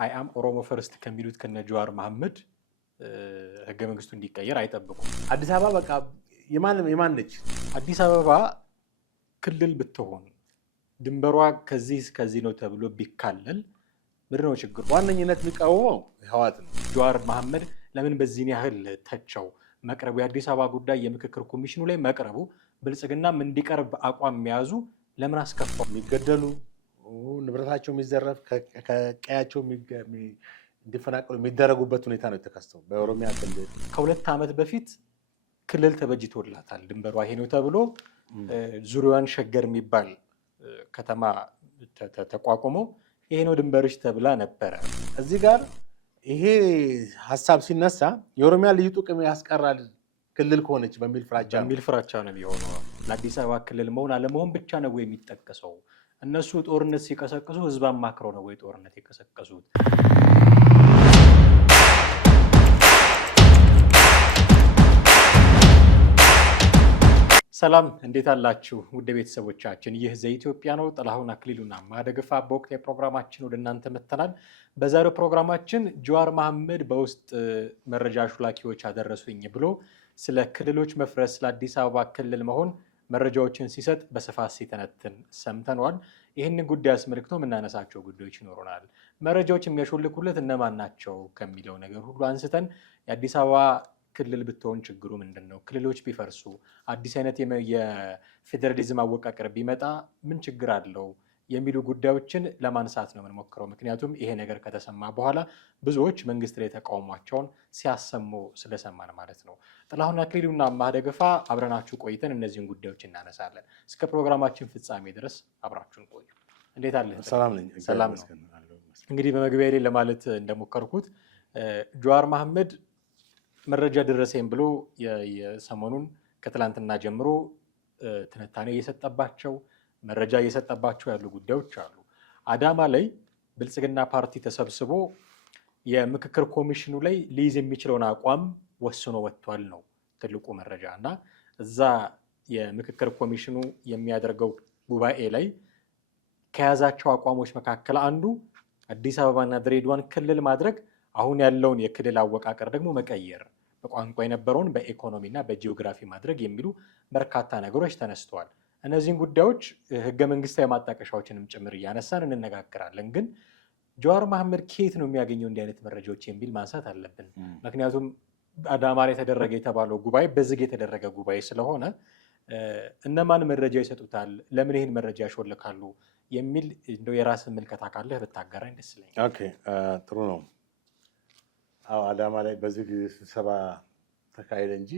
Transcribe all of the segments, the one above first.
አይ አም ኦሮሞ ፈርስት ከሚሉት ከነ ጀዋር መሐመድ ህገ መንግስቱ እንዲቀየር አይጠብቁም። አዲስ አበባ በቃ የማን ነች? አዲስ አበባ ክልል ብትሆን ድንበሯ ከዚህ እስከዚህ ነው ተብሎ ቢካለል ምንድን ነው ችግሩ? ዋነኝነት የሚቃወመው ህወሓት ነው። ጀዋር መሐመድ ለምን በዚህን ያህል ተቸው? መቅረቡ የአዲስ አበባ ጉዳይ የምክክር ኮሚሽኑ ላይ መቅረቡ ብልጽግናም እንዲቀርብ አቋም የሚያዙ ለምን አስከፋው? የሚገደሉ ንብረታቸው የሚዘረፍ ከቀያቸው እንዲፈናቀሉ የሚደረጉበት ሁኔታ ነው የተከሰተው በኦሮሚያ ክልል። ከ2 ዓመት በፊት ክልል ተበጅቶላታል ድንበሯ ይሄ ነው ተብሎ ዙሪያዋን ሸገር የሚባል ከተማ ተቋቁሞ ይሄ ነው ድንበርሽ ተብላ ነበረ። እዚህ ጋር ይሄ ሀሳብ ሲነሳ የኦሮሚያ ልዩ ጥቅም ያስቀራል ክልል ከሆነች በሚል ፍራቻ ነው የሚሆነው። ለአዲስ አበባ ክልል መሆን አለመሆን ብቻ ነው የሚጠቀሰው። እነሱ ጦርነት ሲቀሰቅሱ ህዝብ አማክረው ነው ጦርነት የቀሰቀሱት? ሰላም እንዴት አላችሁ ውድ ቤተሰቦቻችን? ይህ ዘኢትዮጵያ ነው። ጥላሁን አክሊሉና ማደግፋ በወቅት የፕሮግራማችን ወደ እናንተ መተናል። በዛሬው ፕሮግራማችን ጀዋር መሐመድ በውስጥ መረጃ ሹላኪዎች አደረሱኝ ብሎ ስለ ክልሎች መፍረስ፣ ለአዲስ አበባ ክልል መሆን መረጃዎችን ሲሰጥ በስፋት ሲተነትን ሰምተነዋል። ይህንን ጉዳይ አስመልክቶ የምናነሳቸው ጉዳዮች ይኖሩናል። መረጃዎች የሚያሾልኩለት እነማን ናቸው ከሚለው ነገር ሁሉ አንስተን የአዲስ አበባ ክልል ብትሆን ችግሩ ምንድን ነው? ክልሎች ቢፈርሱ አዲስ አይነት የፌዴራሊዝም አወቃቀር ቢመጣ ምን ችግር አለው የሚሉ ጉዳዮችን ለማንሳት ነው የምንሞክረው። ምክንያቱም ይሄ ነገር ከተሰማ በኋላ ብዙዎች መንግስት ላይ ተቃውሟቸውን ሲያሰሙ ስለሰማን ማለት ነው። ጥላሁን አክሊሉና ማደግፋ አብረናችሁ ቆይተን እነዚህን ጉዳዮች እናነሳለን። እስከ ፕሮግራማችን ፍጻሜ ድረስ አብራችሁን ቆዩ። እንዴት አለ? ሰላም ነኝ። ሰላም ነው። እንግዲህ በመግቢያ ላይ ለማለት እንደሞከርኩት ጀዋር መሐመድ መረጃ ደረሰኝ ብሎ የሰሞኑን ከትላንትና ጀምሮ ትንታኔ እየሰጠባቸው መረጃ እየሰጠባቸው ያሉ ጉዳዮች አሉ። አዳማ ላይ ብልጽግና ፓርቲ ተሰብስቦ የምክክር ኮሚሽኑ ላይ ሊይዝ የሚችለውን አቋም ወስኖ ወጥቷል ነው ትልቁ መረጃ። እና እዛ የምክክር ኮሚሽኑ የሚያደርገው ጉባኤ ላይ ከያዛቸው አቋሞች መካከል አንዱ አዲስ አበባና ድሬዳዋን ክልል ማድረግ፣ አሁን ያለውን የክልል አወቃቀር ደግሞ መቀየር፣ በቋንቋ የነበረውን በኢኮኖሚና በጂኦግራፊ ማድረግ የሚሉ በርካታ ነገሮች ተነስተዋል። እነዚህን ጉዳዮች ህገ መንግስታዊ ማጣቀሻዎችንም ጭምር እያነሳን እንነጋገራለን። ግን ጀዋር መሐመድ ከየት ነው የሚያገኘው እንዲህ አይነት መረጃዎች የሚል ማንሳት አለብን። ምክንያቱም አዳማ ላይ የተደረገ የተባለው ጉባኤ በዝግ የተደረገ ጉባኤ ስለሆነ እነማን መረጃ ይሰጡታል፣ ለምን ይህን መረጃ ያሾልካሉ የሚል እንደው የራስን ምልከታ ካለህ ብታጋራኝ ደስ ይለኛል። ኦኬ፣ ጥሩ ነው። አዎ፣ አዳማ ላይ በዝግ ስብሰባ ተካሄደ እንጂ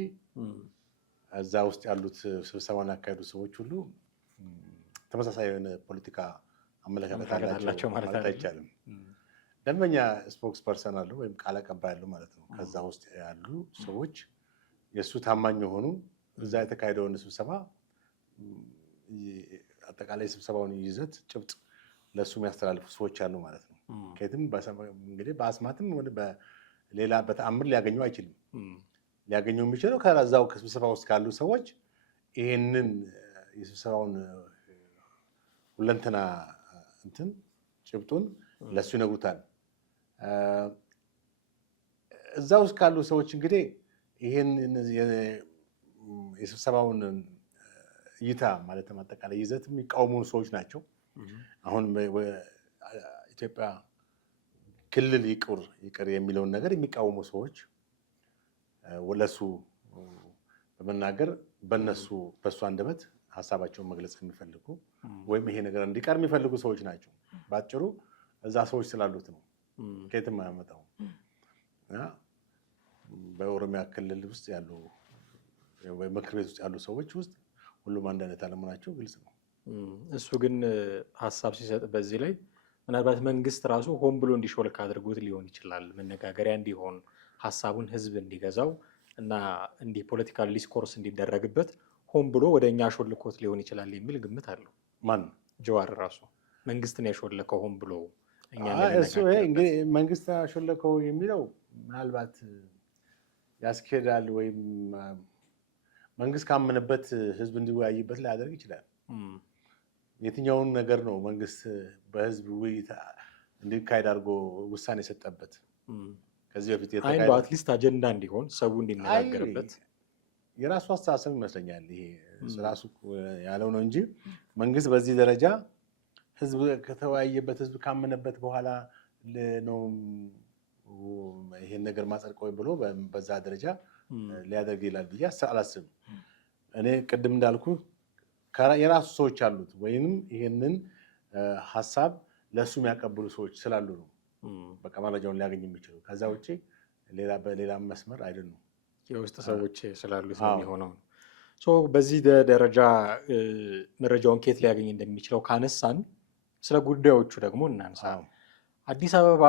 እዛ ውስጥ ያሉት ስብሰባውን ያካሄዱ ሰዎች ሁሉ ተመሳሳይ የሆነ ፖለቲካ አመለካከት አላቸው ማለት አይቻልም። ደንበኛ ስፖክስ ፐርሰን አሉ ወይም ቃል አቀባይ ያሉ ማለት ነው። ከዛ ውስጥ ያሉ ሰዎች የእሱ ታማኝ የሆኑ እዛ የተካሄደውን ስብሰባ አጠቃላይ ስብሰባውን ይዘት ጭብጥ ለእሱ የሚያስተላልፉ ሰዎች አሉ ማለት ነው። ከየትም እንግዲህ በአስማትም ሆነ በሌላ በተአምር ሊያገኘው አይችልም። ሊያገኘው የሚችለው ከዛው ከስብሰባ ውስጥ ካሉ ሰዎች ይሄንን የስብሰባውን ሁለንተና እንትን ጭብጡን ለሱ ይነግሩታል። እዛ ውስጥ ካሉ ሰዎች እንግዲህ ይሄን የስብሰባውን እይታ ማለት አጠቃላይ ይዘት የሚቃወሙ ሰዎች ናቸው። አሁን ኢትዮጵያ ክልል ይቅር የሚለውን ነገር የሚቃወሙ ሰዎች ወለሱ በመናገር በሱ አንደበት ሀሳባቸውን መግለጽ የሚፈልጉ ወይም ይሄ ነገር እንዲቀር የሚፈልጉ ሰዎች ናቸው። ባጭሩ እዛ ሰዎች ስላሉት ነው፣ ከየትም አያመጣው። በኦሮሚያ ክልል ውስጥ ያሉ ምክር ቤት ውስጥ ያሉ ሰዎች ውስጥ ሁሉም አንድ አይነት አለመሆናቸው ግልጽ ነው። እሱ ግን ሀሳብ ሲሰጥ በዚህ ላይ ምናልባት መንግስት ራሱ ሆን ብሎ እንዲሾልክ አድርጎት ሊሆን ይችላል። መነጋገሪያ እንዲሆን ሀሳቡን ህዝብ እንዲገዛው እና እንዲህ ፖለቲካል ዲስኮርስ እንዲደረግበት ሆን ብሎ ወደ እኛ ሾልኮት ሊሆን ይችላል የሚል ግምት አለው። ማን? ጀዋር ራሱ መንግስትን ያሾለከው ሆን ብሎ እንግዲህ መንግስት ያሾለከው የሚለው ምናልባት ያስኬዳል ወይም መንግስት ካመነበት ህዝብ እንዲወያይበት ሊያደርግ ይችላል። የትኛውን ነገር ነው መንግስት በህዝብ ውይይት እንዲካሄድ አድርጎ ውሳኔ የሰጠበት ከዚህ በፊት የተካሄደ አትሊስት አጀንዳ እንዲሆን ሰው እንዲነጋገርበት የራሱ አስተሳሰብ ይመስለኛል። ይሄ ራሱ ያለው ነው እንጂ መንግስት በዚህ ደረጃ ህዝብ ከተወያየበት ህዝብ ካመነበት በኋላ ነው ይሄን ነገር ማጸድቀው ብሎ በዛ ደረጃ ሊያደርግ ይላል ብዬ አላስብም። እኔ ቅድም እንዳልኩ የራሱ ሰዎች አሉት ወይንም ይሄንን ሀሳብ ለሱ የሚያቀብሉ ሰዎች ስላሉ ነው በቃ መረጃውን ሊያገኝ የሚችለው። ከዛ ውጪ በሌላ መስመር አይደለም። የውስጥ ሰዎች ስላሉት ነው የሚሆነው። በዚህ ደረጃ መረጃውን ከየት ሊያገኝ እንደሚችለው ካነሳን ስለ ጉዳዮቹ ደግሞ እናንሳ። አዲስ አበባ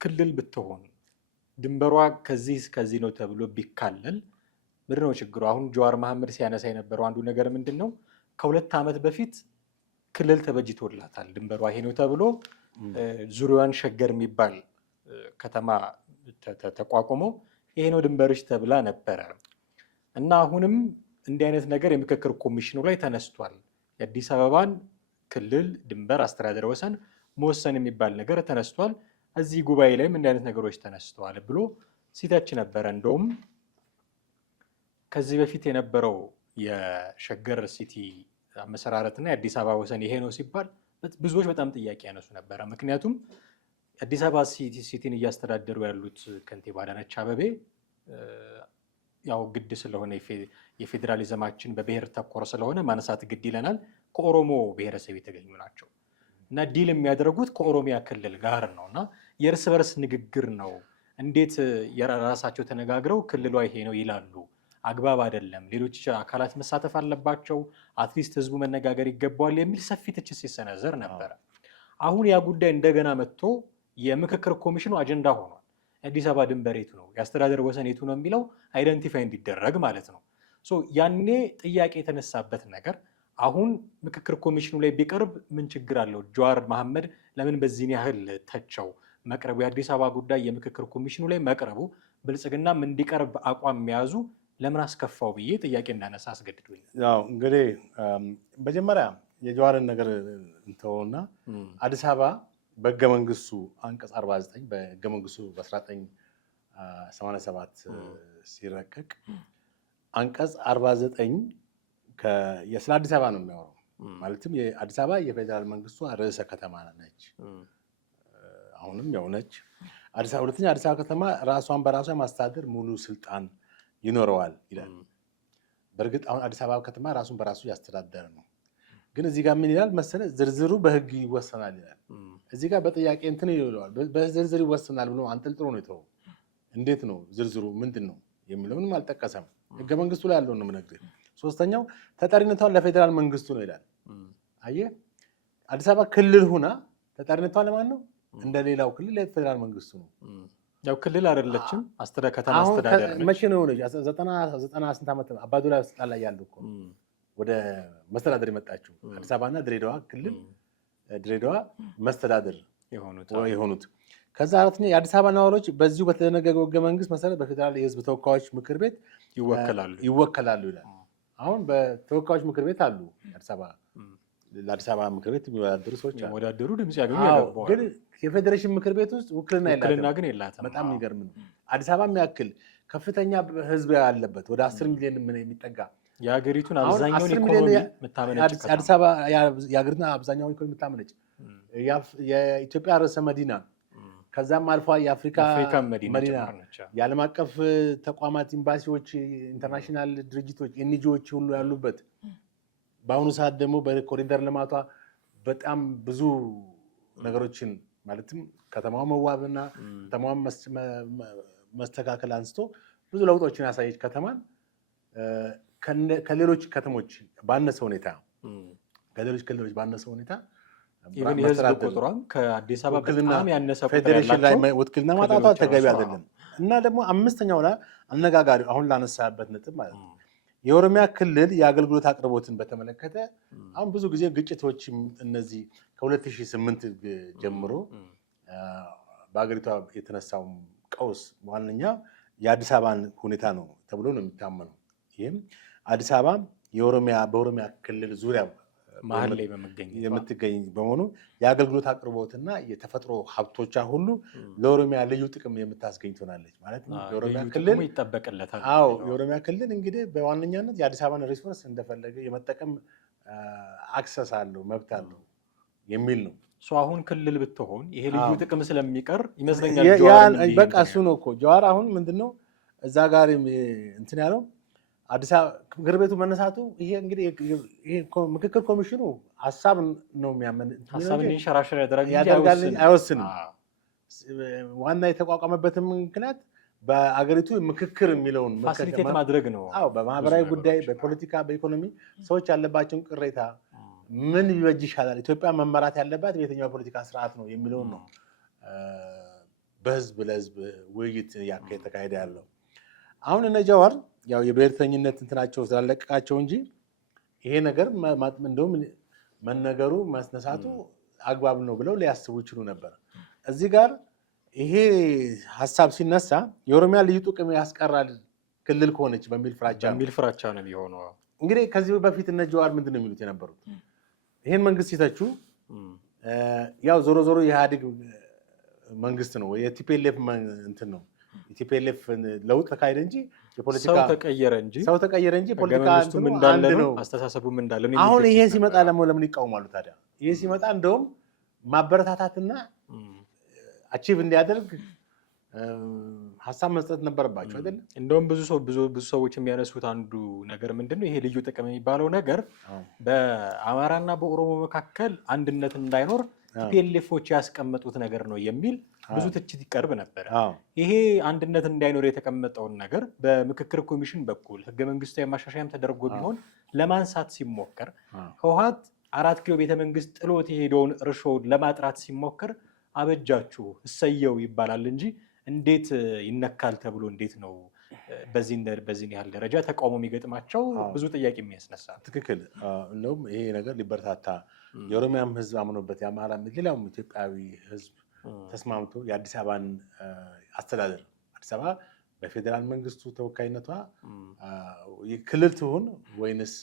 ክልል ብትሆን ድንበሯ ከዚህ ነው ተብሎ ቢካለል ምንድን ነው ችግሩ? አሁን ጀዋር መሐመድ ሲያነሳ የነበረው አንዱ ነገር ምንድን ነው? ከ2 ዓመት በፊት ክልል ተበጅቶላታል፣ ድንበሯ ይሄ ነው ተብሎ ዙሪያዋን ሸገር የሚባል ከተማ ተቋቁሞ ይሄ ነው ድንበርሽ ተብላ ነበረ እና አሁንም እንዲህ አይነት ነገር የምክክር ኮሚሽኑ ላይ ተነስቷል። የአዲስ አበባን ክልል ድንበር፣ አስተዳደር፣ ወሰን መወሰን የሚባል ነገር ተነስቷል። እዚህ ጉባኤ ላይም እንዲህ አይነት ነገሮች ተነስተዋል ብሎ ሲተች ነበረ። እንደውም ከዚህ በፊት የነበረው የሸገር ሲቲ አመሰራረትና የአዲስ አበባ ወሰን ይሄ ነው ሲባል ብዙዎች በጣም ጥያቄ ያነሱ ነበረ። ምክንያቱም አዲስ አበባ ሲቲን እያስተዳደሩ ያሉት ከንቲባ አዳነች አቤቤ ያው ግድ ስለሆነ የፌዴራሊዝማችን በብሔር ተኮር ስለሆነ ማንሳት ግድ ይለናል፣ ከኦሮሞ ብሔረሰብ የተገኙ ናቸው እና ዲል የሚያደርጉት ከኦሮሚያ ክልል ጋር ነው እና የእርስ በርስ ንግግር ነው። እንዴት የራሳቸው ተነጋግረው ክልሏ ይሄ ነው ይላሉ? አግባብ አይደለም። ሌሎች አካላት መሳተፍ አለባቸው። አትሊስት ህዝቡ መነጋገር ይገባዋል የሚል ሰፊ ትችት ሲሰነዘር ነበረ። አሁን ያ ጉዳይ እንደገና መጥቶ የምክክር ኮሚሽኑ አጀንዳ ሆኗል። የአዲስ አበባ ድንበር የቱ ነው፣ የአስተዳደር ወሰን የቱ ነው የሚለው አይደንቲፋይ እንዲደረግ ማለት ነው። ያኔ ጥያቄ የተነሳበት ነገር አሁን ምክክር ኮሚሽኑ ላይ ቢቀርብ ምን ችግር አለው? ጀዋር መሐመድ ለምን በዚህን ያህል ተቸው? መቅረቡ የአዲስ አበባ ጉዳይ የምክክር ኮሚሽኑ ላይ መቅረቡ ብልጽግናም እንዲቀርብ አቋም መያዙ ለምን አስከፋው ብዬ ጥያቄ እንዳነሳ አስገድዶኝ። ያው እንግዲህ መጀመሪያ የጀዋርን ነገር እንተውና አዲስ አበባ በህገ መንግስቱ አንቀጽ 49 በህገ መንግስቱ በ1987 ሲረቀቅ አንቀጽ 49 ስለ አዲስ አበባ ነው የሚያወራው። ማለትም የአዲስ አበባ የፌዴራል መንግስቱ ርዕሰ ከተማ ነች፣ አሁንም ያው ነች። ሁለተኛ አዲስ አበባ ከተማ ራሷን በራሷ የማስተዳደር ሙሉ ስልጣን ይኖረዋል ይላል። በእርግጥ አሁን አዲስ አበባ ከተማ ራሱን በራሱ ያስተዳደረ ነው። ግን እዚህ ጋር ምን ይላል መሰለህ? ዝርዝሩ በህግ ይወሰናል ይላል። እዚህ ጋር በጥያቄ እንትን ይለዋል። በዝርዝር ይወሰናል ብሎ አንጠልጥሎ ነው የተወው። እንዴት ነው ዝርዝሩ ምንድን ነው የሚለውንም አልጠቀሰም። ህገ መንግስቱ ላይ ያለውን ነው የምነግርህ። ሶስተኛው ተጠሪነቷን ለፌዴራል መንግስቱ ነው ይላል። አየህ፣ አዲስ አበባ ክልል ሁና ተጠሪነቷን ለማን ነው? እንደሌላው ክልል ለፌዴራል መንግስቱ ነው። ያው ክልል አይደለችም፣ ከተማ አስተዳደር ነች። መቼ ነው የሆነች? 90 ስንት ዓመት አባዱላ ስልጣን ላይ ያለው እኮ ወደ መስተዳደር የመጣችው አዲስ አበባና ድሬዳዋ ክልል ድሬዳዋ መስተዳደር የሆኑት። ከዛ አራተኛ የአዲስ አበባ ነዋሪዎች በዚሁ በተደነገገው ህገ መንግስት መሰረት በፌዴራል የህዝብ ተወካዮች ምክር ቤት ይወከላሉ ይላል። አሁን በተወካዮች ምክር ቤት አሉ ለአዲስ አበባ ምክር ቤት የሚወዳደሩ ሰዎች አሉ። ወዳደሩ ድምጽ ያገኙ ግን የፌዴሬሽን ምክር ቤት ውስጥ ውክልና ግን የላትም። በጣም የሚገርም ነው። አዲስ አበባ የሚያክል ከፍተኛ ህዝብ ያለበት ወደ 10 ሚሊዮን የሚጠጋ የሀገሪቱን አብዛኛውን ኢኮኖሚ የምታመነጭ አዲስ አበባ የሀገሪቱን አብዛኛውን ኢኮኖሚ የምታመነጭ የኢትዮጵያ ርዕሰ መዲና ከዛም አልፏ የአፍሪካ መዲና የዓለም አቀፍ ተቋማት፣ ኤምባሲዎች፣ ኢንተርናሽናል ድርጅቶች፣ ኤንጂኦዎች ሁሉ ያሉበት በአሁኑ ሰዓት ደግሞ በኮሪደር ልማቷ በጣም ብዙ ነገሮችን ማለትም ከተማዋ መዋብና ከተማዋን መስተካከል አንስቶ ብዙ ለውጦችን ያሳየች ከተማን ከሌሎች ከተሞች ባነሰ ሁኔታ ከሌሎች ክልሎች ባነሰ ሁኔታ ኢቨን የህዝብ ቁጥሯም ከአዲስ አበባ በጣም ያነሰ ቁጥር ፌዴሬሽን ላይ ውክልና ማጣቷ ተገቢ አይደለም። እና ደግሞ አምስተኛው ላይ አነጋጋሪ አሁን ላነሳበት ነጥብ ማለት ነው የኦሮሚያ ክልል የአገልግሎት አቅርቦትን በተመለከተ አሁን ብዙ ጊዜ ግጭቶች እነዚህ ከ2008 ጀምሮ በአገሪቷ የተነሳው ቀውስ ዋነኛ የአዲስ አበባን ሁኔታ ነው ተብሎ ነው የሚታመነው። ይህም አዲስ አበባ በኦሮሚያ ክልል ዙሪያ መሀል ላይ የምትገኝ በመሆኑ የአገልግሎት አቅርቦትና የተፈጥሮ ሀብቶቿ ሁሉ ለኦሮሚያ ልዩ ጥቅም የምታስገኝ ትሆናለች ማለት ነው። የኦሮሚያ ክልል ይጠበቅለታል። አዎ የኦሮሚያ ክልል እንግዲህ በዋነኛነት የአዲስ አበባን ሪሶርስ እንደፈለገ የመጠቀም አክሰስ አለው መብት አለው የሚል ነው። አሁን ክልል ብትሆን ይሄ ልዩ ጥቅም ስለሚቀር ይመስለኛል በቃ እሱ ነው እኮ ጀዋር አሁን ምንድነው እዛ ጋር እንትን ያለው አዲስ አበባ ምክር ቤቱ መነሳቱ ይሄ እንግዲህ ይሄ ምክክር ኮሚሽኑ ሀሳብ ነው ሀሳብ እንዲንሸራሸር ያደርጋል አይወስንም። ዋና የተቋቋመበትም ምክንያት በአገሪቱ ምክክር የሚለውን ፋሲሊቴት ማድረግ ነው። አዎ በማህበራዊ ጉዳይ፣ በፖለቲካ፣ በኢኮኖሚ ሰዎች ያለባቸውን ቅሬታ ምን ቢበጅ ይሻላል፣ ኢትዮጵያ መመራት ያለባት በየትኛው ፖለቲካ ስርዓት ነው የሚለውን ነው በህዝብ ለህዝብ ውይይት የተካሄደ ያለው። አሁን እነ ጀዋር ያው የብሔርተኝነት እንትናቸው ስላለቀቃቸው እንጂ ይሄ ነገር እንደውም መነገሩ መስነሳቱ አግባብ ነው ብለው ሊያስቡ ይችሉ ነበር። እዚህ ጋር ይሄ ሀሳብ ሲነሳ የኦሮሚያ ልዩ ጥቅም ያስቀራል ክልል ከሆነች በሚል ፍራቻ ነው የሚሆነው። እንግዲህ ከዚህ በፊት እነ ጀዋር ምንድን ነው የሚሉት የነበሩት? ይሄን መንግስት ሲተቹ ያው ዞሮ ዞሮ የኢህአዴግ መንግስት ነው የቲፒኤልኤፍ እንትን ነው የቲፒኤልኤፍ ለውጥ ተካሄደ እንጂ የፖለቲካ ሰው ተቀየረ እንጂ ፖለቲካ አንድ ነው፣ አስተሳሰቡም እንዳለ ነው። አሁን ይሄ ሲመጣ ለምን ይቃወማሉ ታዲያ? ይሄ ሲመጣ እንደውም ማበረታታትና አቺቭ እንዲያደርግ ሀሳብ መስጠት ነበረባቸው አይደል? እንደውም ብዙ ሰዎች የሚያነሱት አንዱ ነገር ምንድነው ይሄ ልዩ ጥቅም የሚባለው ነገር በአማራና በኦሮሞ መካከል አንድነት እንዳይኖር ቲፒኤልኤፎች ያስቀመጡት ነገር ነው የሚል ብዙ ትችት ይቀርብ ነበረ። ይሄ አንድነት እንዳይኖር የተቀመጠውን ነገር በምክክር ኮሚሽን በኩል ህገ መንግስታዊ ማሻሻያም ተደርጎ ቢሆን ለማንሳት ሲሞከር ህወሓት 4 ኪሎ ቤተመንግስት ጥሎት የሄደውን እርሾ ለማጥራት ሲሞከር አበጃችሁ እሰየው ይባላል እንጂ እንዴት ይነካል ተብሎ እንዴት ነው በዚህ ያህል ደረጃ ተቃውሞ የሚገጥማቸው ብዙ ጥያቄ የሚያስነሳ። ትክክል። እንደውም ይሄ ነገር ሊበረታታ የኦሮሚያም ህዝብ አምኖበት የአማራም ሌላውም ኢትዮጵያዊ ህዝብ ተስማምቶ የአዲስ አበባን አስተዳደር አዲስ አበባ በፌዴራል መንግስቱ ተወካይነቷ ክልል ትሁን ወይንስ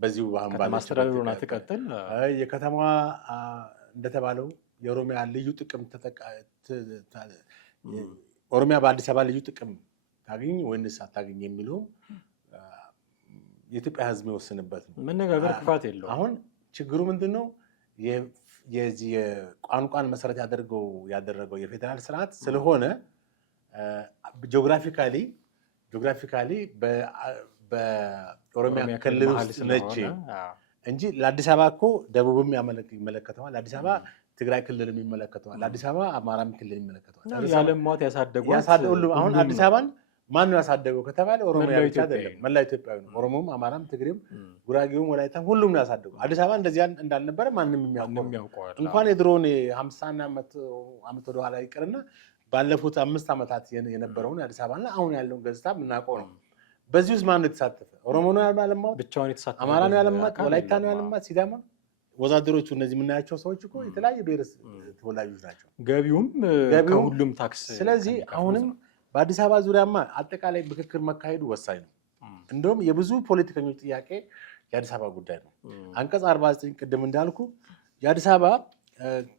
በዚሁ ማስተዳደሩና ትቀጥል የከተማዋ እንደተባለው የኦሮሚያ ልዩ ጥቅም ኦሮሚያ በአዲስ አበባ ልዩ ጥቅም ታገኝ ወይንስ አታገኝ የሚለው የኢትዮጵያ ህዝብ የወሰንበት ነው። መነጋገር ክፋት የለውም። አሁን ችግሩ ምንድነው? የዚህ የቋንቋን መሰረት ያደረገው የፌዴራል ስርዓት ስለሆነ ጂኦግራፊካሊ በኦሮሚያ ክልል ውስጥ ነች እንጂ ለአዲስ አበባ እኮ ደቡብም ይመለከተዋል፣ ለአዲስ አበባ ትግራይ ክልልም ይመለከተዋል፣ ለአዲስ አበባ አማራም ክልል ይመለከተዋል። ያለማት ያሳደጉ አሁን አዲስ አበባን ማን ነው ያሳደገው ከተባለ ኦሮሚያ ብቻ አይደለም፣ መላ ኢትዮጵያዊ ነው። ኦሮሞም፣ አማራም፣ ትግሬም፣ ጉራጌውም፣ ወላይታም ሁሉም ነው ያሳደገው። አዲስ አበባ እንደዚያ እንዳልነበረ ማንም የሚያውቀው እንኳን የድሮውን 50 ዓመት ወደ ኋላ ይቅርና ባለፉት 5 ዓመታት የነበረውን አዲስ አበባና አሁን ያለውን ገጽታ የምናውቀው ነው። በዚህ ውስጥ ማን ነው የተሳተፈ? ኦሮሞ ነው ያለማው ብቻውን የተሳተፈ፣ አማራ ነው ያለማት፣ ወላይታ ነው ያለማት፣ ሲዳማ ወዛደሮቹ እነዚህ የምናያቸው ሰዎች እኮ የተለያዩ ብሔር ተወላጆች ናቸው። ገቢውም ከሁሉም ታክስ። ስለዚህ አሁንም በአዲስ አበባ ዙሪያማ አጠቃላይ ምክክር መካሄዱ ወሳኝ ነው። እንደውም የብዙ ፖለቲከኞች ጥያቄ የአዲስ አበባ ጉዳይ ነው። አንቀጽ 49 ቅድም እንዳልኩ የአዲስ አበባ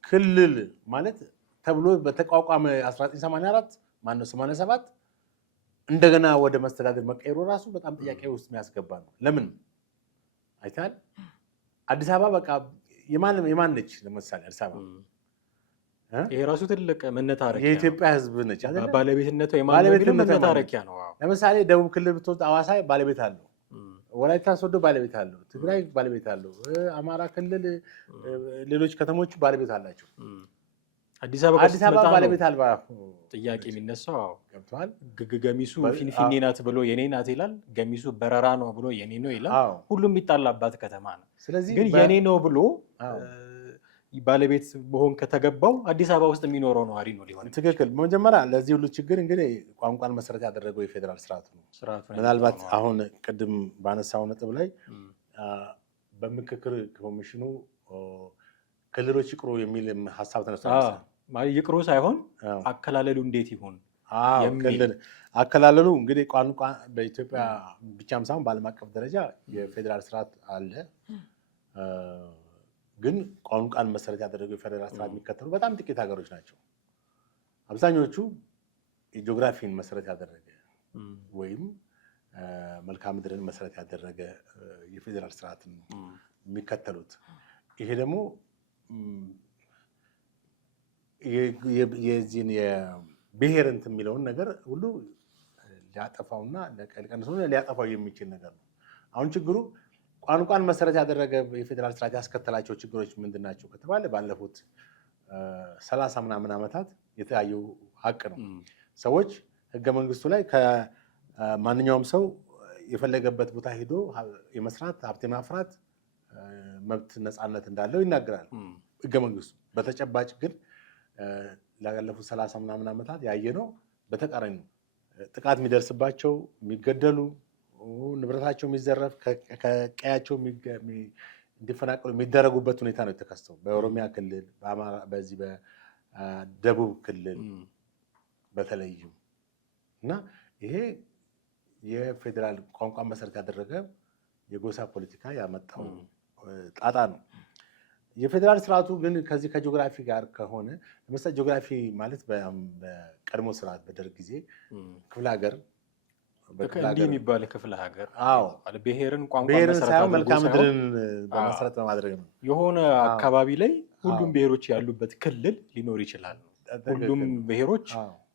ክልል ማለት ተብሎ በተቋቋመ 1984 ማነው 87 እንደገና ወደ መስተዳድር መቀየሩ ራሱ በጣም ጥያቄ ውስጥ የሚያስገባ ነው። ለምን አይታል? አዲስ አበባ በቃ የማን ነች? ለምሳሌ አዲስ አበባ ይሄ ራሱ ትልቅ መነታረኪያ የኢትዮጵያ ሕዝብ ነች አይደል? ባለቤትነቱ መነታረኪያ ነው። ለምሳሌ ደቡብ ክልል ብትወስድ ሐዋሳ ባለቤት አለው፣ ወላይታ ሶዶ ባለቤት አለው፣ ትግራይ ባለቤት አለው፣ አማራ ክልል ሌሎች ከተሞች ባለቤት አላቸው። አዲስ አበባ ባለቤት አልባ ጥያቄ የሚነሳው ገብቷል። ገሚሱ ፊንፊኔ ናት ብሎ የኔ ናት ይላል፣ ገሚሱ በረራ ነው ብሎ የኔ ነው ይላል። ሁሉም የሚጣላባት ከተማ ነው። ስለዚህ ግን የኔ ነው ብሎ ባለቤት መሆን ከተገባው አዲስ አበባ ውስጥ የሚኖረው ነዋሪ ነው ሊሆን። ትክክል። መጀመሪያ ለዚህ ሁሉ ችግር እንግዲህ ቋንቋን መሰረት ያደረገው የፌዴራል ስርዓቱ ነው። ምናልባት አሁን ቅድም ባነሳው ነጥብ ላይ በምክክር ኮሚሽኑ ክልሎች ይቅሩ የሚል ሀሳብ ተነስቷል። ይቅሩ ሳይሆን አከላለሉ እንዴት ይሁን አከላለሉ እንግዲህ ቋንቋ በኢትዮጵያ ብቻም ሳይሆን በዓለም አቀፍ ደረጃ የፌዴራል ስርዓት አለ። ግን ቋንቋን መሰረት ያደረገው የፌዴራል ስርዓት የሚከተሉ በጣም ጥቂት ሀገሮች ናቸው። አብዛኞቹ የጂኦግራፊን መሰረት ያደረገ ወይም መልክዓ ምድርን መሰረት ያደረገ የፌዴራል ስርዓትን የሚከተሉት። ይሄ ደግሞ የዚህን የብሔር እንትን የሚለውን ነገር ሁሉ ሊያጠፋውና ሊያጠፋው የሚችል ነገር ነው። አሁን ችግሩ ቋንቋን መሰረት ያደረገ የፌዴራል ስርዓት ያስከተላቸው ችግሮች ምንድን ናቸው ከተባለ ባለፉት 30 ምናምን ዓመታት የተለያዩ ሀቅ ነው። ሰዎች ህገ መንግስቱ ላይ ከማንኛውም ሰው የፈለገበት ቦታ ሄዶ የመስራት ሀብት የማፍራት መብት ነፃነት እንዳለው ይናገራል ህገ መንግስቱ። በተጨባጭ ግን ላለፉት 30 ምናምን ዓመታት ያየነው በተቃራኒ ነው። ጥቃት የሚደርስባቸው፣ የሚገደሉ፣ ንብረታቸው የሚዘረፍ፣ ከቀያቸው እንዲፈናቀሉ የሚደረጉበት ሁኔታ ነው የተከሰተው በኦሮሚያ ክልል፣ በዚህ በደቡብ ክልል በተለይም እና ይሄ የፌዴራል ቋንቋ መሰረት ያደረገ የጎሳ ፖለቲካ ያመጣው ጣጣ ነው። የፌዴራል ስርዓቱ ግን ከዚህ ከጂኦግራፊ ጋር ከሆነ ለምሳሌ ጂኦግራፊ ማለት በቀድሞ ስርዓት በደርግ ጊዜ ክፍለ ሀገር እንዲህ የሚባል ክፍለ ሀገር ብሔርን ቋንቋ ሳይሆን መልክዓ ምድርን በመሰረት በማድረግ ነው። የሆነ አካባቢ ላይ ሁሉም ብሔሮች ያሉበት ክልል ሊኖር ይችላል። ሁሉም ብሔሮች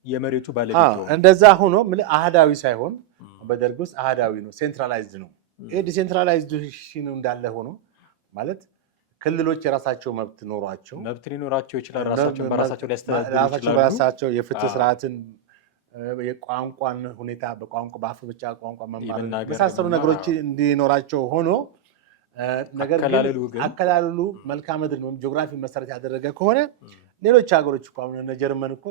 የመሬቱ ባለቤት ነው። እንደዛ ሆኖ አህዳዊ ሳይሆን በደርግ ውስጥ አህዳዊ ነው፣ ሴንትራላይዝድ ነው። ይሄ ዲሴንትራላይዝድ እንዳለ ሆኖ ማለት ክልሎች የራሳቸው መብት ኖሯቸው መብት ሊኖራቸው ይችላል። ራሳቸውን በራሳቸው ሊያስተዳድሩ ይችላሉ። በራሳቸው የፍትህ ስርዓትን፣ የቋንቋን ሁኔታ በቋንቋ በአፍ ብቻ ቋንቋ መማር የመሳሰሉ ነገሮች እንዲኖራቸው ሆኖ ነገር ግን አከላለሉ መልክዓ ምድር ወይም ጂኦግራፊ መሰረት ያደረገ ከሆነ ሌሎች ሀገሮች እኮ አሁን እነ ጀርመን እኮ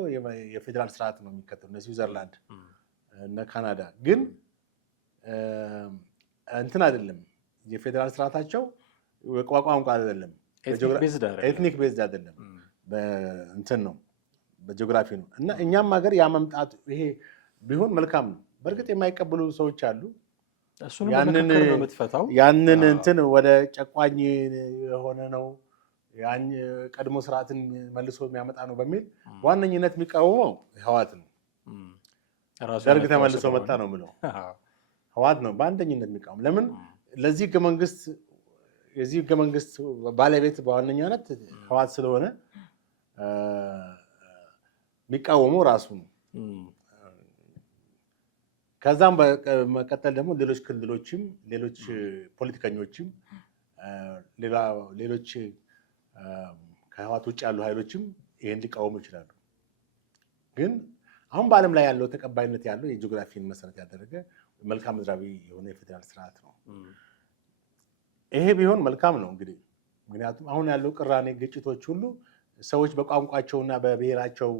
የፌዴራል ስርዓት ነው የሚከተሉ፣ እነ ስዊዘርላንድ፣ እነ ካናዳ ግን እንትን አይደለም የፌዴራል ስርዓታቸው ቋንቋ አይደለም፣ ኤትኒክ ቤዝድ አይደለም፣ እንትን ነው በጂኦግራፊ ነው። እና እኛም ሀገር ያ መምጣቱ ይሄ ቢሆን መልካም ነው። በእርግጥ የማይቀበሉ ሰዎች አሉ። ያንን እንትን ወደ ጨቋኝ የሆነ ነው ያን ቀድሞ ስርዓትን መልሶ የሚያመጣ ነው በሚል ዋነኝነት የሚቃወመው ህወሓት ነው። ደርግ ተመልሶ መጣ ነው የምለው ህወሓት ነው በአንደኝነት የሚቃወም። ለምን ለዚህ ህገ መንግስት የዚህ ህገ መንግስት ባለቤት በዋነኛነት ህወሓት ስለሆነ የሚቃወመው ራሱ ነው። ከዛም በመቀጠል ደግሞ ሌሎች ክልሎችም ሌሎች ፖለቲከኞችም ሌሎች ከህወሓት ውጭ ያሉ ኃይሎችም ይሄን ሊቃወሙ ይችላሉ። ግን አሁን በዓለም ላይ ያለው ተቀባይነት ያለው የጂኦግራፊን መሰረት ያደረገ መልክዓ ምድራዊ የሆነ የፌዴራል ስርዓት ነው። ይሄ ቢሆን መልካም ነው እንግዲህ። ምክንያቱም አሁን ያለው ቅራኔ፣ ግጭቶች ሁሉ ሰዎች በቋንቋቸውና በብሔራቸው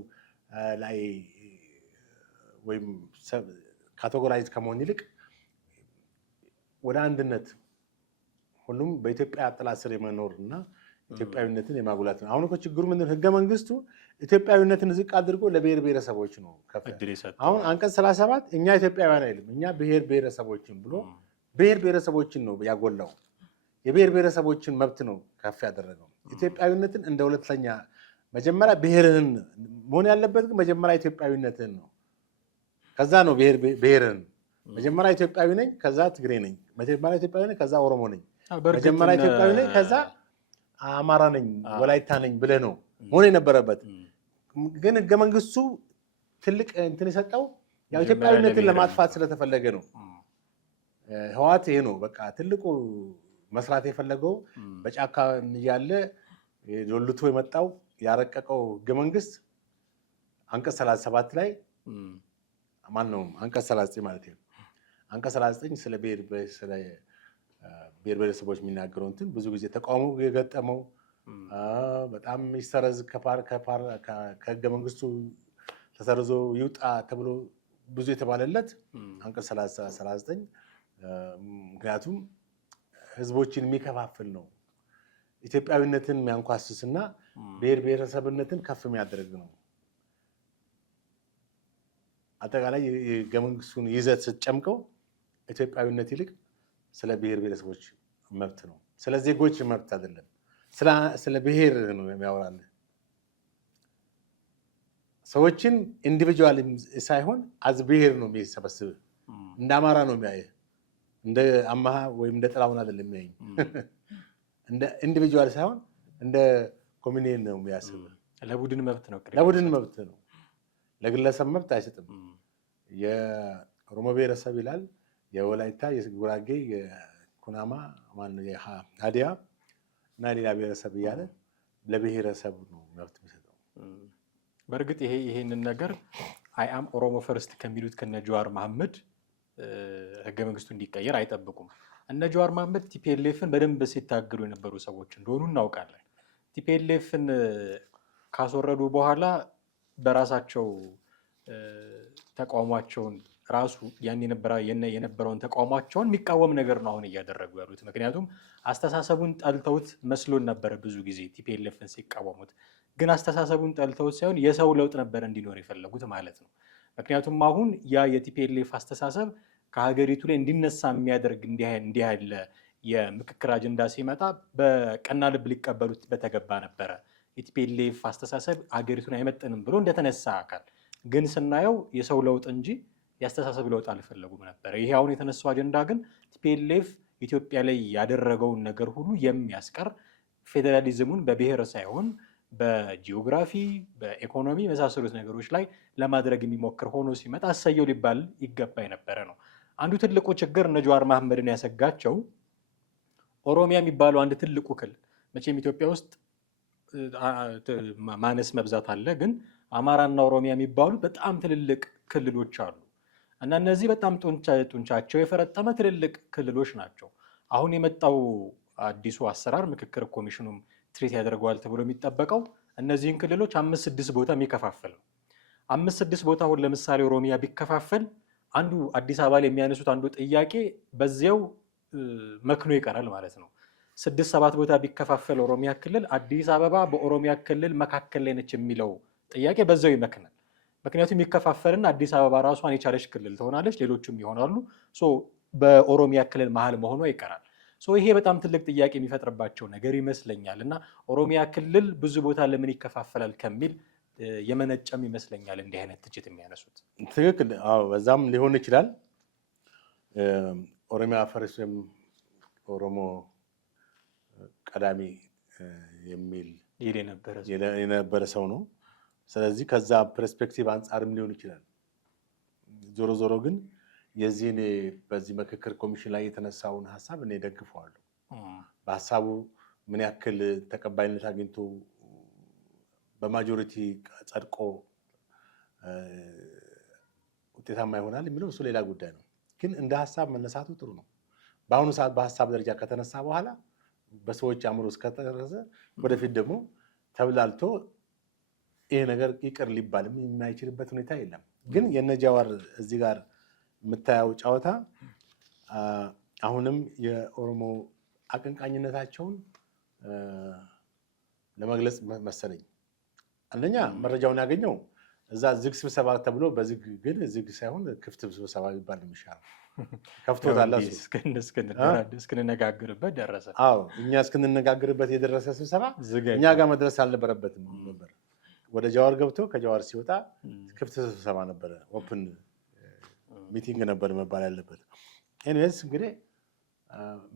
ላይ ወይም ካቴጎራይዝ ከመሆን ይልቅ ወደ አንድነት ሁሉም በኢትዮጵያ ጥላ ስር የመኖር እና ኢትዮጵያዊነትን የማጉላት ነው። አሁን እኮ ችግሩ ምንድን ህገ መንግስቱ ኢትዮጵያዊነትን ዝቅ አድርጎ ለብሔር ብሔረሰቦች ነው አሁን አንቀጽ 37 እኛ ኢትዮጵያውያን አይልም፣ እኛ ብሔር ብሔረሰቦችን ብሎ ብሔር ብሔረሰቦችን ነው ያጎላው። የብሔር ብሔረሰቦችን መብት ነው ከፍ ያደረገው። ኢትዮጵያዊነትን እንደ ሁለተኛ መጀመሪያ ብሔርህን መሆን ያለበት ግን መጀመሪያ ኢትዮጵያዊነትን ነው። ከዛ ነው ብሔርህን መጀመሪያ ኢትዮጵያዊ ነኝ፣ ከዛ ትግሬ ነኝ፣ መጀመሪያ ኢትዮጵያዊ ነኝ፣ ከዛ ኦሮሞ ነኝ፣ መጀመሪያ ኢትዮጵያዊ ነኝ፣ ከዛ አማራ ነኝ፣ ወላይታ ነኝ ብለህ ነው መሆን የነበረበት። ግን ህገ መንግስቱ ትልቅ እንትን የሰጠው ያው ኢትዮጵያዊነትን ለማጥፋት ስለተፈለገ ነው። ህወሓት ይሄ ነው በቃ ትልቁ መስራት የፈለገው። በጫካ እያለ ዶልቶ የመጣው ያረቀቀው ህገ መንግስት አንቀጽ 37 ላይ ማነው አንቀጽ 39 ማለት ነው። አንቀጽ 39 ስለ ብሔር ብሔረሰቦች የሚናገረው እንትን ብዙ ጊዜ ተቃውሞ የገጠመው በጣም ይሰረዝ ከህገ መንግስቱ ተሰርዞ ይውጣ ተብሎ ብዙ የተባለለት አንቀጽ 39 ምክንያቱም ህዝቦችን የሚከፋፍል ነው። ኢትዮጵያዊነትን የሚያንኳስስና ብሔር ብሔረሰብነትን ከፍ የሚያደርግ ነው። አጠቃላይ የህገ መንግስቱን ይዘት ስትጨምቀው ኢትዮጵያዊነት ይልቅ ስለ ብሔር ብሔረሰቦች መብት ነው ስለ ዜጎች መብት አይደለም፣ ስለ ብሔር ነው የሚያወራልህ። ሰዎችን ኢንዲቪጁዋል ሳይሆን አዝ ብሔር ነው የሚሰበስብ። እንደ አማራ ነው የሚያየህ፣ እንደ አማሃ ወይም እንደ ጥላሁን አይደለም የሚያየኝ። እንደ ኢንዲቪጁዋል ሳይሆን እንደ ኮሚኒየን ነው የሚያስብ። ለቡድን መብት ነው፣ ለቡድን መብት ነው፣ ለግለሰብ መብት አይሰጥም። የኦሮሞ ብሔረሰብ ይላል፣ የወላይታ፣ የጉራጌ፣ የኩናማ፣ የሀዲያ እና ሌላ ብሔረሰብ እያለ ለብሔረሰብ ነው መብት የሚሰጠው። በእርግጥ ይሄንን ነገር አይ አም ኦሮሞ ፈርስት ከሚሉት ከነ ጀዋር መሐመድ ህገ መንግስቱ እንዲቀየር አይጠብቁም። እነ ጀዋር መሐመድ ቲፒኤልኤፍን በደንብ ሲታገሉ የነበሩ ሰዎች እንደሆኑ እናውቃለን። ቲፒኤልኤፍን ካስወረዱ በኋላ በራሳቸው ተቃውሟቸውን ራሱ ያን የነበረውን ተቃውሟቸውን የሚቃወም ነገር ነው አሁን እያደረጉ ያሉት። ምክንያቱም አስተሳሰቡን ጠልተውት መስሎን ነበረ ብዙ ጊዜ ቲፒኤልኤፍን ሲቃወሙት፣ ግን አስተሳሰቡን ጠልተውት ሳይሆን የሰው ለውጥ ነበር እንዲኖር የፈለጉት ማለት ነው። ምክንያቱም አሁን ያ የቲፒኤልኤፍ አስተሳሰብ ከሀገሪቱ ላይ እንዲነሳ የሚያደርግ እንዲህ ያለ የምክክር አጀንዳ ሲመጣ በቀና ልብ ሊቀበሉት በተገባ ነበረ። የቲፒኤልኤፍ አስተሳሰብ ሀገሪቱን አይመጥንም ብሎ እንደተነሳ አካል ግን ስናየው የሰው ለውጥ እንጂ የአስተሳሰብ ለውጥ አልፈለጉም ነበረ። ይሄ አሁን የተነሳው አጀንዳ ግን ቲፒኤልኤፍ ኢትዮጵያ ላይ ያደረገውን ነገር ሁሉ የሚያስቀር ፌዴራሊዝሙን በብሔር ሳይሆን በጂኦግራፊ፣ በኢኮኖሚ የመሳሰሉት ነገሮች ላይ ለማድረግ የሚሞክር ሆኖ ሲመጣ አሰየው ሊባል ይገባ የነበረ ነው። አንዱ ትልቁ ችግር እነ ጀዋር መሐመድን ያሰጋቸው ኦሮሚያ የሚባለው አንድ ትልቁ ክልል፣ መቼም ኢትዮጵያ ውስጥ ማነስ መብዛት አለ፣ ግን አማራና ኦሮሚያ የሚባሉ በጣም ትልልቅ ክልሎች አሉ እና እነዚህ በጣም ጡንቻቸው የፈረጠመ ትልልቅ ክልሎች ናቸው። አሁን የመጣው አዲሱ አሰራር ምክክር ኮሚሽኑም ትሪት ያደርገዋል ተብሎ የሚጠበቀው እነዚህን ክልሎች 5-6 ቦታ የሚከፋፈል ነው። 5-6 ቦታ አሁን ለምሳሌ ኦሮሚያ ቢከፋፈል አንዱ አዲስ አበባ ላይ የሚያነሱት አንዱ ጥያቄ በዚያው መክኖ ይቀራል ማለት ነው። 6-7 ቦታ ቢከፋፈል ኦሮሚያ ክልል አዲስ አበባ በኦሮሚያ ክልል መካከል ላይ ነች የሚለው ጥያቄ በዛው ይመክናል። ምክንያቱም የሚከፋፈልና አዲስ አበባ ራሷን የቻለች ክልል ትሆናለች፣ ሌሎችም ይሆናሉ። በኦሮሚያ ክልል መሀል መሆኗ ይቀራል። ይሄ በጣም ትልቅ ጥያቄ የሚፈጥርባቸው ነገር ይመስለኛል እና ኦሮሚያ ክልል ብዙ ቦታ ለምን ይከፋፈላል ከሚል የመነጨም ይመስለኛል እንዲህ አይነት ትችት የሚያነሱት። ትክክል። አዎ፣ በዛም ሊሆን ይችላል። ኦሮሚያ ፈርስ ወይም ኦሮሞ ቀዳሚ የሚል የነበረ ሰው ነው። ስለዚህ ከዛ ፐርስፔክቲቭ አንጻርም ሊሆን ይችላል። ዞሮ ዞሮ ግን የዚህን በዚህ ምክክር ኮሚሽን ላይ የተነሳውን ሀሳብ እኔ ደግፈዋለሁ። በሀሳቡ ምን ያክል ተቀባይነት አግኝቶ በማጆሪቲ ጸድቆ ውጤታማ ይሆናል የሚለው እሱ ሌላ ጉዳይ ነው። ግን እንደ ሀሳብ መነሳቱ ጥሩ ነው። በአሁኑ ሰዓት በሀሳብ ደረጃ ከተነሳ በኋላ በሰዎች አእምሮ እስከተደረሰ ወደፊት ደግሞ ተብላልቶ ይሄ ነገር ይቅር ሊባልም የማይችልበት ሁኔታ የለም። ግን የነ ጀዋር እዚህ ጋር የምታየው ጨዋታ አሁንም የኦሮሞ አቀንቃኝነታቸውን ለመግለጽ መሰለኝ። አንደኛ መረጃውን ያገኘው እዛ ዝግ ስብሰባ ተብሎ በዝግ ግን ዝግ ሳይሆን ክፍት ስብሰባ ይባል የሚሻለው ከፍቶታል። እስክንነጋግርበት ደረሰ። አዎ፣ እኛ እስክንነጋግርበት የደረሰ ስብሰባ እኛ ጋር መድረስ አልነበረበትም ነበር። ወደ ጀዋር ገብቶ ከጀዋር ሲወጣ ክፍት ስብሰባ ነበረ፣ ኦፕን ሚቲንግ ነበር መባል ያለበት። ኤኒዌይስ እንግዲህ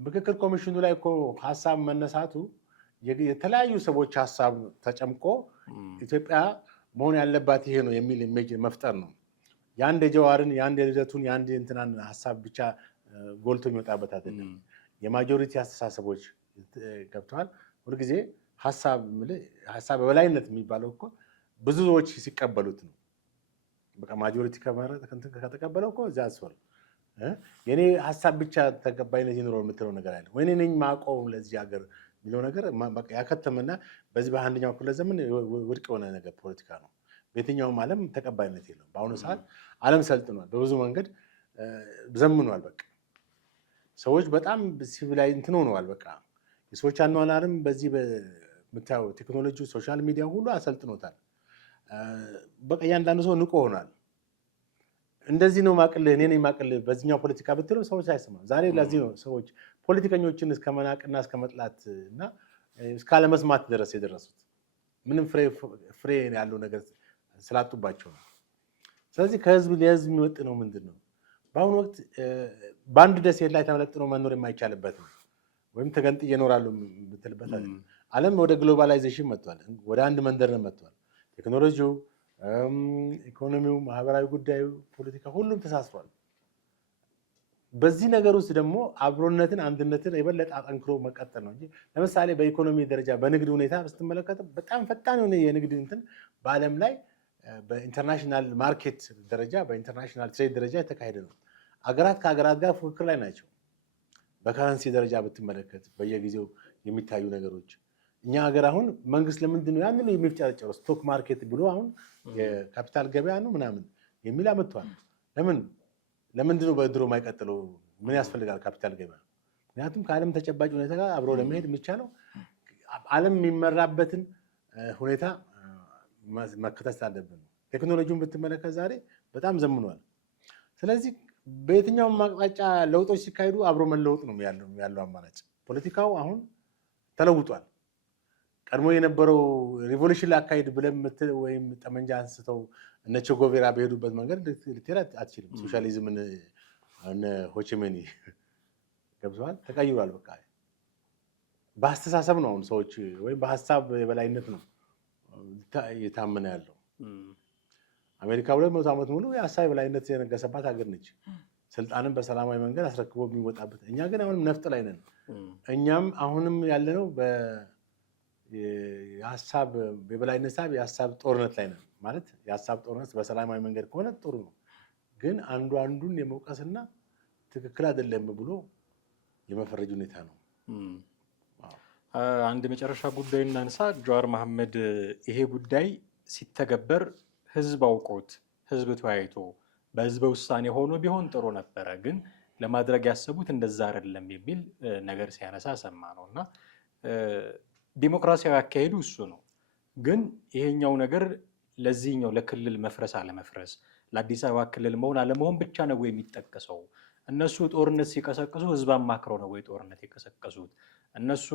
ምክክር ኮሚሽኑ ላይ እኮ ሀሳብ መነሳቱ የተለያዩ ሰዎች ሀሳብ ተጨምቆ ኢትዮጵያ መሆን ያለባት ይሄ ነው የሚል ኢሜጅ መፍጠር ነው። የአንድ የጀዋርን የአንድ የልደቱን የአንድ እንትናን ሀሳብ ብቻ ጎልቶ የሚወጣበት አይደለም። የማጆሪቲ አስተሳሰቦች ገብተዋል። ሁልጊዜ ሀሳብ በበላይነት የሚባለው እኮ ብዙዎች ሲቀበሉት ነው። በቃ ማጆሪቲ ከተቀበለው እኮ እዚያ አስወር የኔ ሀሳብ ብቻ ተቀባይነት ይኖረው የምትለው ነገር አለ ወይ? እኔ ነኝ ማውቀው ለዚህ ሀገር የሚለው ነገር ያከተመና በዚህ በአንደኛው ክፍለ ዘመን ውድቅ የሆነ ነገር ፖለቲካ ነው። በየትኛውም ዓለም ተቀባይነት የለውም። በአሁኑ ሰዓት ዓለም ሰልጥኗል፣ በብዙ መንገድ ዘምኗል። በቃ ሰዎች በጣም ሲቪላይ እንትን ሆነዋል። በቃ የሰዎች አኗኗርም በዚህ በምታየው ቴክኖሎጂ ሶሻል ሚዲያ ሁሉ አሰልጥኖታል። በቃ እያንዳንዱ ሰው ንቆ ሆኗል። እንደዚህ ነው ማቅልህ፣ እኔ ነኝ ማቅልህ በዚህኛው ፖለቲካ ብትለው ሰዎች አይሰማም። ዛሬ ለዚህ ነው ሰዎች ፖለቲከኞችን እስከ መናቅና እስከ መጥላት እና እስካለመስማት ድረስ የደረሱት ምንም ፍሬ ያለው ነገር ስላጡባቸው ነው። ስለዚህ ከህዝብ ለህዝብ የሚወጥነው ምንድን ነው? በአሁኑ ወቅት በአንድ ደሴት ላይ ተመለጥኖ መኖር የማይቻልበት ነው። ወይም ተገንጥዬ እኖራለሁ የምትልበት አይደለም። ዓለም ወደ ግሎባላይዜሽን መጥቷል። ወደ አንድ መንደር መጥቷል። ቴክኖሎጂው፣ ኢኮኖሚው፣ ማህበራዊ ጉዳዩ፣ ፖለቲካ ሁሉም ተሳስሯል። በዚህ ነገር ውስጥ ደግሞ አብሮነትን፣ አንድነትን የበለጠ አጠንክሮ መቀጠል ነው እንጂ ለምሳሌ በኢኮኖሚ ደረጃ በንግድ ሁኔታ ስትመለከት በጣም ፈጣን የሆነ የንግድ እንትን በዓለም ላይ በኢንተርናሽናል ማርኬት ደረጃ በኢንተርናሽናል ትሬድ ደረጃ የተካሄደ ነው። አገራት ከሀገራት ጋር ፉክክር ላይ ናቸው። በከረንሲ ደረጃ ብትመለከት በየጊዜው የሚታዩ ነገሮች እኛ ሀገር አሁን መንግስት ለምንድን ነው ያንን የሚፍጨረጨረው? ስቶክ ማርኬት ብሎ አሁን የካፒታል ገበያ ነው ምናምን የሚል አመጥቷል። ለምንድን ነው በድሮ የማይቀጥለው? ምን ያስፈልጋል ካፒታል ገበያ? ምክንያቱም ከዓለም ተጨባጭ ሁኔታ ጋር አብሮ ለመሄድ የሚቻለው ዓለም የሚመራበትን ሁኔታ መከተል አለብን። ቴክኖሎጂውን ብትመለከት ዛሬ በጣም ዘምኗል። ስለዚህ በየትኛውም አቅጣጫ ለውጦች ሲካሄዱ አብሮ መለወጥ ነው ያለው አማራጭ። ፖለቲካው አሁን ተለውጧል። ቀድሞ የነበረው ሪቮሉሽን ላካሄድ ብለን ወይም ጠመንጃ አንስተው እነ ቼጎቬራ በሄዱበት መንገድ ልትሄድ አትችልም። ሶሻሊዝምን እነ ሆቺሚኒ ገብተዋል፣ ተቀይሯል። በቃ በአስተሳሰብ ነው አሁን ሰዎች ወይም በሀሳብ የበላይነት ነው የታመነ ያለው። አሜሪካ 200 ዓመት ሙሉ የሀሳብ የበላይነት የነገሰባት ሀገር ነች። ስልጣንን በሰላማዊ መንገድ አስረክቦ የሚወጣበት። እኛ ግን አሁንም ነፍጥ ላይ ነን። እኛም አሁንም ያለነው የሀሳብ የበላይነት ሳብ የሀሳብ ጦርነት ላይ ነን። ማለት የሀሳብ ጦርነት በሰላማዊ መንገድ ከሆነ ጥሩ ነው። ግን አንዱ አንዱን የመውቀስና ትክክል አይደለም ብሎ የመፈረጅ ሁኔታ ነው። አንድ መጨረሻ ጉዳይ እናንሳ። ጀዋር መሐመድ ይሄ ጉዳይ ሲተገበር ህዝብ አውቆት ህዝብ ተወያይቶ በህዝበ ውሳኔ ሆኖ ቢሆን ጥሩ ነበረ፣ ግን ለማድረግ ያሰቡት እንደዛ አይደለም የሚል ነገር ሲያነሳ ሰማ ነው። እና ዲሞክራሲያዊ አካሄዱ እሱ ነው። ግን ይሄኛው ነገር ለዚህኛው ለክልል መፍረስ አለመፍረስ፣ ለአዲስ አበባ ክልል መሆን አለመሆን ብቻ ነው የሚጠቀሰው? እነሱ ጦርነት ሲቀሰቅሱ ህዝብ አማክረው ነው ወይ ጦርነት የቀሰቀሱት? እነሱ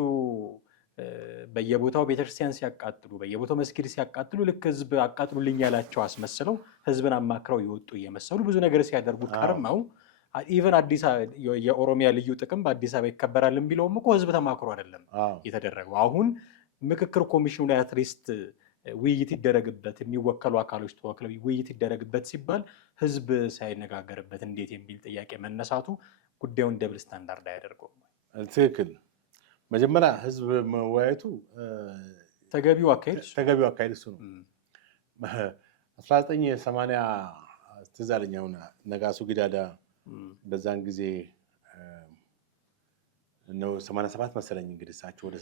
በየቦታው ቤተክርስቲያን ሲያቃጥሉ፣ በየቦታው መስጊድ ሲያቃጥሉ ልክ ህዝብ አቃጥሉልኝ ያላቸው አስመስለው ህዝብን አማክረው የወጡ እየመሰሉ ብዙ ነገር ሲያደርጉ ከርመው ኢቨን የኦሮሚያ ልዩ ጥቅም በአዲስ አበባ ይከበራል የሚለውም እኮ ህዝብ ተማክሮ አይደለም የተደረገው። አሁን ምክክር ኮሚሽኑ ላይ አትሊስት ውይይት ይደረግበት፣ የሚወከሉ አካሎች ተወክለው ውይይት ይደረግበት ሲባል ህዝብ ሳይነጋገርበት እንዴት የሚል ጥያቄ መነሳቱ ጉዳዩን ደብል ስታንዳርድ አያደርገውም። ትክክል። መጀመሪያ ህዝብ መወያየቱ ተገቢው አካሄድ እሱ ነው። 1980 ትዝ አለኝ አሁን ነጋሶ ጊዳዳ በዛን ጊዜ ነው 87 መሰለኝ እንግዲህ እሳቸው ወደ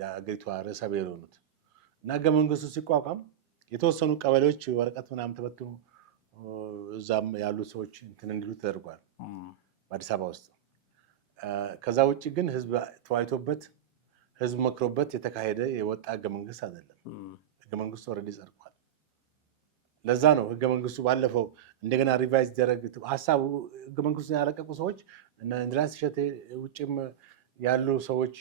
የአገሪቷ ርዕሰ ብሔር የሆኑት እና ህገ መንግስቱ ሲቋቋም የተወሰኑ ቀበሌዎች ወረቀት ምናምን ተበትኖ እዛም ያሉ ሰዎች እንትን እንዲሉ ተደርጓል በአዲስ አበባ ውስጥ። ከዛ ውጭ ግን ህዝብ ተወያይቶበት ህዝብ መክሮበት የተካሄደ የወጣ ህገ መንግስት አይደለም። ህገ መንግስቱ ኦልሬዲ ጸድቋል። ለዛ ነው ህገ መንግስቱ ባለፈው እንደገና ሪቫይዝ ደረግ ሀሳቡ ህገ መንግስቱን ያረቀቁ ሰዎች እና እንድራስ ሸቴ ውጭም ያሉ ሰዎች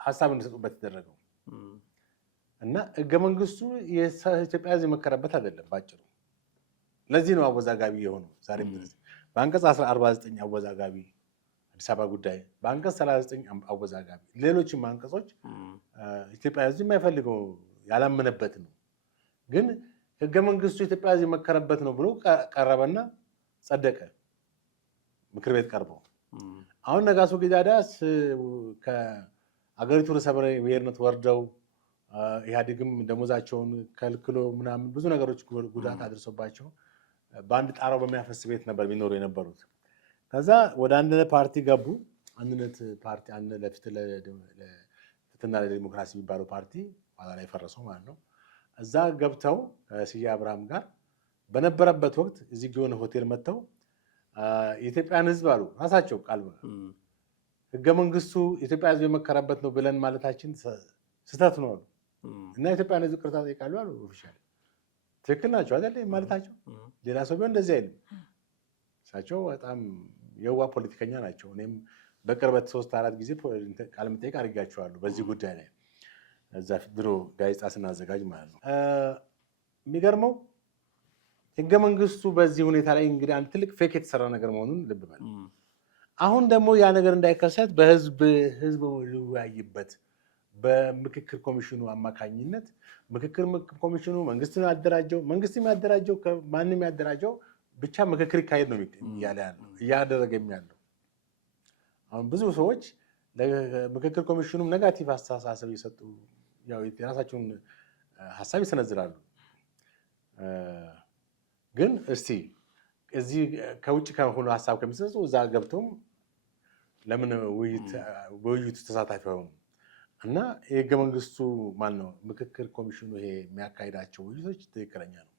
ሀሳብ እንዲሰጡበት የተደረገው እና ህገ መንግስቱ የኢትዮጵያ ህዝብ የመከረበት አይደለም ባጭሩ። ለዚህ ነው አወዛጋቢ የሆነው ዛሬም ድረስ በአንቀጽ 49 አወዛጋቢ አዲስ አበባ ጉዳይ፣ በአንቀጽ 39 አወዛጋቢ፣ ሌሎችም አንቀጾች ኢትዮጵያ ህዝብ የማይፈልገው ያላመነበት ነው። ግን ህገ መንግስቱ ኢትዮጵያ ህዝብ የመከረበት ነው ብሎ ቀረበና ጸደቀ፣ ምክር ቤት ቀርበው። አሁን ነጋሶ ጊዳዳ ከአገሪቱ ርዕሰ ብሔርነት ወርደው ኢህአዴግም ደሞዛቸውን ከልክሎ ምናምን ብዙ ነገሮች ጉዳት አድርሶባቸው በአንድ ጣራው በሚያፈስ ቤት ነበር የሚኖሩ የነበሩት። ከዛ ወደ አንድነት ፓርቲ ገቡ። አንድነት ፓርቲ ለፍትህና ለዲሞክራሲ የሚባለው ፓርቲ ኋላ ላይ ፈረሰው ማለት ነው። እዛ ገብተው ከስዬ አብርሃም ጋር በነበረበት ወቅት እዚህ ጊዮን ሆቴል መጥተው የኢትዮጵያን ህዝብ አሉ ራሳቸው ቃል ህገ መንግስቱ የኢትዮጵያ ህዝብ የመከረበት ነው ብለን ማለታችን ስህተት ነው አሉ እና የኢትዮጵያን ህዝብ ቅርታ ጠይቃሉ አሉ። ኦፊሻሊ ትክክል ናቸው አይደል ማለታቸው። ሌላ ሰው ቢሆን እንደዚህ አይልም። እሳቸው በጣም የዋ ፖለቲከኛ ናቸው። እኔም በቅርበት 3-4 ጊዜ ቃለ መጠይቅ አድርጋቸዋለሁ በዚህ ጉዳይ ላይ እዛ ድሮ ጋዜጣ ስናዘጋጅ ማለት ነው። የሚገርመው ህገ መንግስቱ በዚህ ሁኔታ ላይ እንግዲህ አንድ ትልቅ ፌክ የተሰራ ነገር መሆኑን ልብ በል። አሁን ደግሞ ያ ነገር እንዳይከሰት በህዝብ ሊወያይበት በምክክር ኮሚሽኑ አማካኝነት ምክክር ኮሚሽኑ መንግስትን ያደራጀው ማንም ያደራጀው ብቻ ምክክር ይካሄድ ነው እያለ ያለው እያደረገም ያለው። አሁን ብዙ ሰዎች ለምክክር ኮሚሽኑም ኔጋቲቭ አስተሳሰብ እየሰጡ የራሳቸውን ሀሳብ ይሰነዝራሉ። ግን እስቲ እዚህ ከውጭ ከሆኑ ሀሳብ ከሚሰጡ እዛ ገብተውም ለምን በውይይቱ ተሳታፊ ሆኑ እና የህገ መንግስቱ ማነው ምክክር ኮሚሽኑ ይሄ የሚያካሂዳቸው ውይይቶች ትክክለኛ ነው፣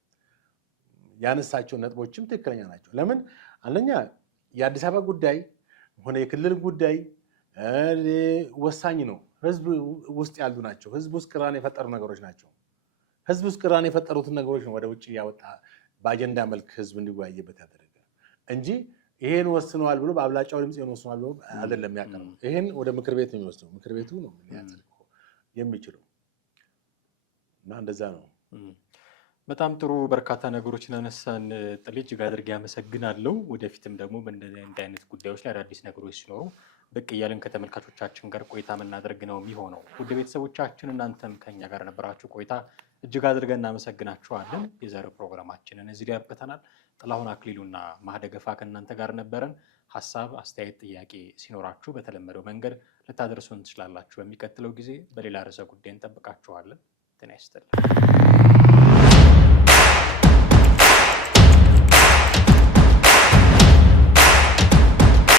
ያነሳቸው ነጥቦችም ትክክለኛ ናቸው። ለምን አንደኛ የአዲስ አበባ ጉዳይ ሆነ የክልል ጉዳይ ወሳኝ ነው። ህዝብ ውስጥ ያሉ ናቸው። ህዝብ ውስጥ ቅራኔ የፈጠሩ ነገሮች ናቸው። ህዝብ ውስጥ ቅራኔ የፈጠሩትን ነገሮች ነው ወደ ውጭ ያወጣ በአጀንዳ መልክ ህዝብ እንዲወያይበት ያደረገ እንጂ ይሄን ወስነዋል ብሎ በአብላጫው ድምፅ ይሄን ወስነዋል ብሎ አይደለም ያቀርበው። ይሄን ወደ ምክር ቤት ነው የሚወስደው። ምክር ቤቱ ነው ሊያጸድቀው የሚችለው እና እንደዛ ነው። በጣም ጥሩ በርካታ ነገሮችን አነሳን። ጥሌ እጅግ አድርጌ አመሰግናለሁ። ወደፊትም ደግሞ በእንደዚህ አይነት ጉዳዮች ላይ አዳዲስ ነገሮች ሲኖሩ ብቅ እያለን ከተመልካቾቻችን ጋር ቆይታ የምናደርግ ነው የሚሆነው። ውድ ቤተሰቦቻችን እናንተም ከኛ ጋር ነበራችሁ ቆይታ እጅግ አድርገን እናመሰግናችኋለን። የዛሬው ፕሮግራማችንን እዚህ ላይ አብቅተናል። ጥላሁን አክሊሉና ማህደገፋ ከእናንተ ጋር ነበረን። ሀሳብ፣ አስተያየት፣ ጥያቄ ሲኖራችሁ በተለመደው መንገድ ልታደርሱን ትችላላችሁ። በሚቀጥለው ጊዜ በሌላ ርዕሰ ጉዳይ እንጠብቃችኋለን። ጤና ይስጥልን።